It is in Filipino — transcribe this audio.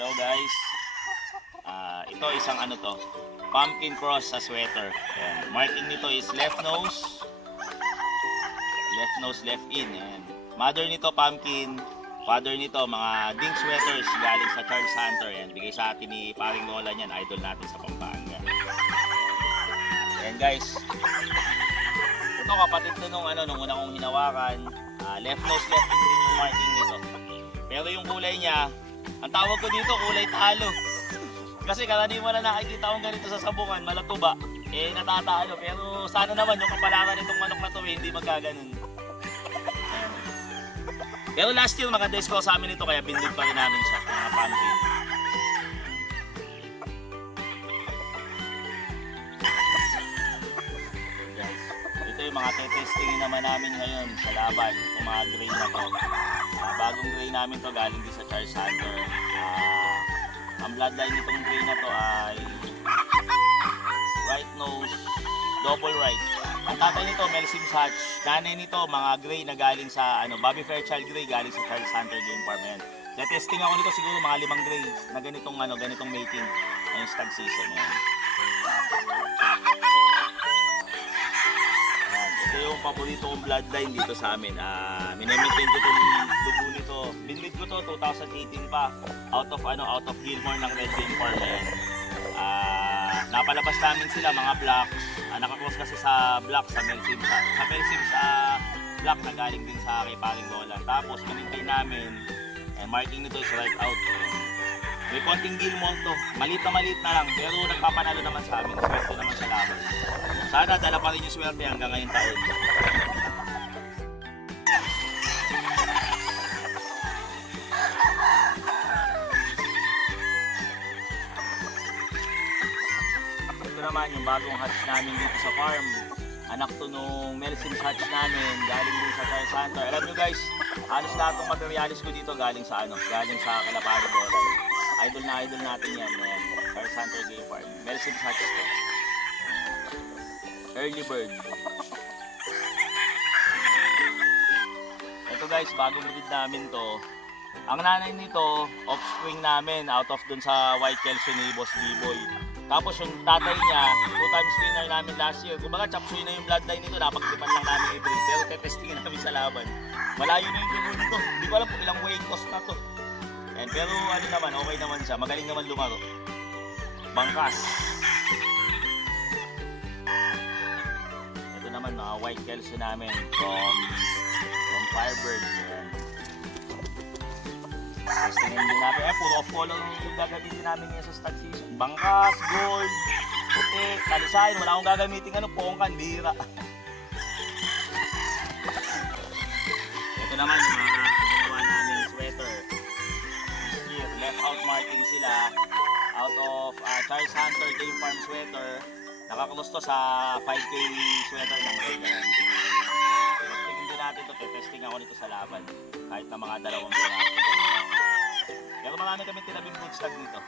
Hello guys. Ah, ito isang ano to, pumpkin cross sa sweater. Ayan. Marking nito is left nose, left nose, left in. Ayan. Mother nito pumpkin, father nito mga ding sweaters galing sa Charles Hunter. Ayan. Bigay sa atin ni paring Lola niyan, idol natin sa Pampanga. Ayan guys. Ito kapatid to nung ano nung una kong hinawakan. Ah, left nose, left in yung marking nito. Pero yung kulay niya, ang tawag ko dito kulay talo. Kasi karaniwan na nakikita kong ganito sa sabungan, malatuba, eh natatalo. Pero sana naman yung kapalaran nitong manok na to eh, hindi magkaganon. Pero last year maganda score sa amin ito kaya bindig pa rin namin siya, mga pumpkin. Ito yung mga testing naman namin ngayon sa laban, itong mga gray na to. Ah, bagong gray namin to galing din sa Charles Hunter. Ah, ang bloodline nitong gray na to ay right nose, double right. Ang tatay nito, Melsim Hatch. Nanay nito, mga gray na galing sa ano, Bobby Fairchild Gray galing sa Charles Hunter Game Farm. Yan. testing ako nito siguro mga limang gray na ganitong ano, ganitong mating ngayong stag season. Yan. Paborito kong bloodline dito sa amin. Ah, minemaintain ko itong dugo nito. Binlid ko to 2018 pa. Out of ano, out of Gilmore ng Red Game Farm. Ah, napalabas namin sila mga blocks. Ah, nakakross kasi sa block sa Melsim sa, sa Melsim sa block na galing din sa kay paring Lola. Tapos minintay namin eh, marking nito is right out. May konting Gilmore to. Malit na malit na lang pero nagpapanalo naman sa amin. Swerte naman sa laban. Sana dala pa rin yung swerte hanggang ngayong taon. Ito naman yung bagong hatch namin dito sa farm. Anak to nung Melsim hatch namin, galing din sa Charles Hunter. Alam nyo guys, halos lahat ng materialis ko dito galing sa ano, galing sa Calapari Bolan. Idol na idol natin yan, yan. Charles Hunter Game Farm. Melsim hatch to. Early bird. Ito guys, bagong breed namin to. Ang nanay nito, offspring namin out of dun sa White Kelso ni Boss B-Boy. Tapos yung tatay niya, two times winner namin last year. Kumbaga, chapsuy na yung bloodline nito, napagtipan lang namin i-breed. Pero tetestingin namin sa laban. Malayo na yung dugo nito. Hindi ko alam kung ilang weight cost na to. And, pero ano naman, okay naman siya. Magaling naman lumaro. Bangkas. Ito naman, mga white kelso namin from, from Firebird. Ayan. Tapos tingnan din natin, eh, puro off-color yung gagamitin namin ngayon sa stag season. Bangkas, gold, puti, talisayin, wala akong gagamitin ano, pongkan, bira. Ito naman mga marking sila. Out of uh, Charles Hunter Game Farm sweater. Nakaklose to sa 5K sweater ng Red. Ayan. Testingin din natin to, testing ako nito sa laban. Kahit na mga dalawang piraso. Pero marami kami tinabing good stag dito.